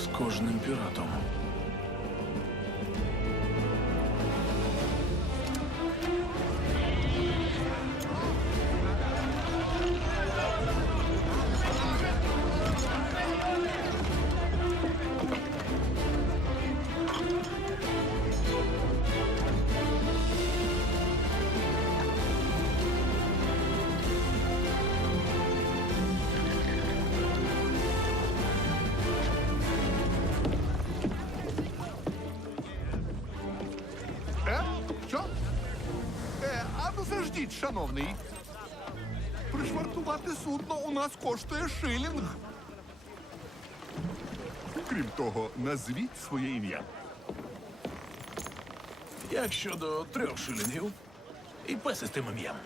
з кожним піратом. Що? А ну заждіть, шановний. Пришвартувати судно у нас коштує шилінг. Крім того, назвіть своє ім'я. Як щодо 3 шилінгів і песи з тим ім'ям?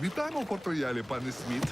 Вітаємо в Порт-Роялі, пане Сміт.